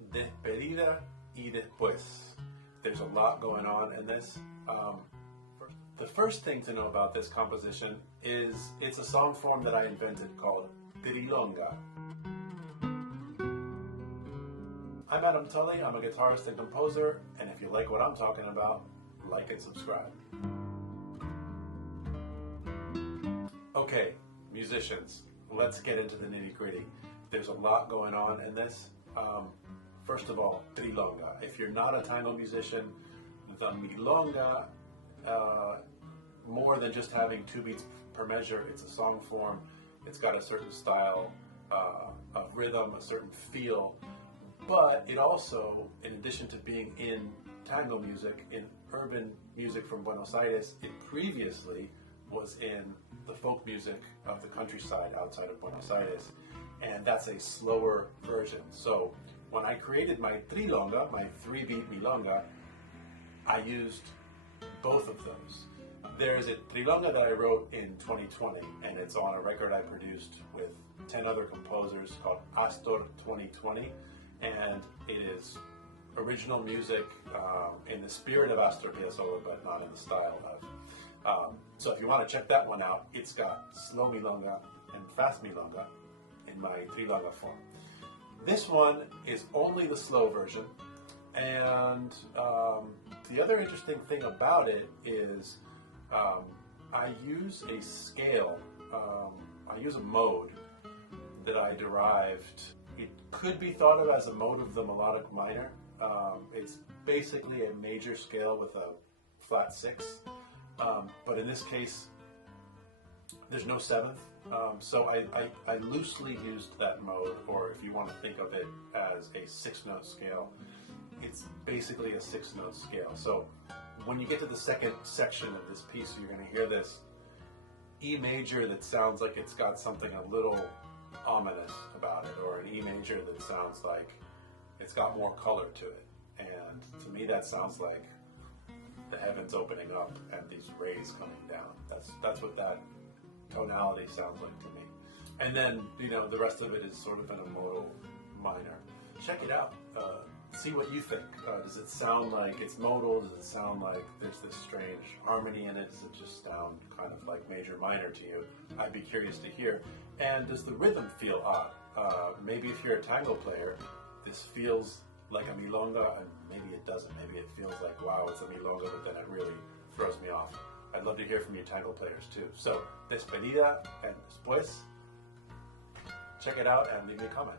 Despedida y después. There's a lot going on in this. The first thing to know about this composition is it's a song form that I invented called trilonga. I'm Adam Tully, I'm a guitarist and composer, and if you like what I'm talking about, like and subscribe. Okay, musicians, let's get into the nitty-gritty. There's a lot going on in this. First of all, trilonga. If you're not a tango musician, the milonga, more than just having 2 beats per measure, it's a song form. It's got a certain style of rhythm, a certain feel, but it also, in addition to being in tango music, in urban music from Buenos Aires, it previously was in the folk music of the countryside outside of Buenos Aires, and that's a slower version. So when I created my trilonga, my 3-beat milonga, I used both of those. There's a trilonga that I wrote in 2020, and it's on a record I produced with 10 other composers called Astor 2020, and it is original music in the spirit of Astor Piazzolla, but not in the style of. So if you want to check that one out, it's got slow milonga and fast milonga in my trilonga form. This one is only the slow version, and the other interesting thing about it is I use a scale, I use a mode that I derived. It could be thought of as a mode of the melodic minor. It's basically a major scale with a flat 6, but in this case there's no 7th. So I loosely used that mode, or if you want to think of it as a 6-note scale, it's basically a 6-note scale. So when you get to the second section of this piece, you're going to hear this E major that sounds like it's got something a little ominous about it, or an E major that sounds like it's got more color to it. And to me that sounds like the heavens opening up and these rays coming down. That's what that tonality sounds like to me. And then, you know, the rest of it is sort of in a modal minor. Check it out. See what you think. Does it sound like it's modal? Does it sound like there's this strange harmony in it? Does it just sound kind of like major minor to you? I'd be curious to hear. And does the rhythm feel odd? Maybe if you're a tango player, this feels like a milonga, and maybe it doesn't. Maybe it feels like, wow, it's a milonga, but then it really throws me off. I'd love to hear from you tango players too. So, Despedida and Después. Check it out and leave me a comment.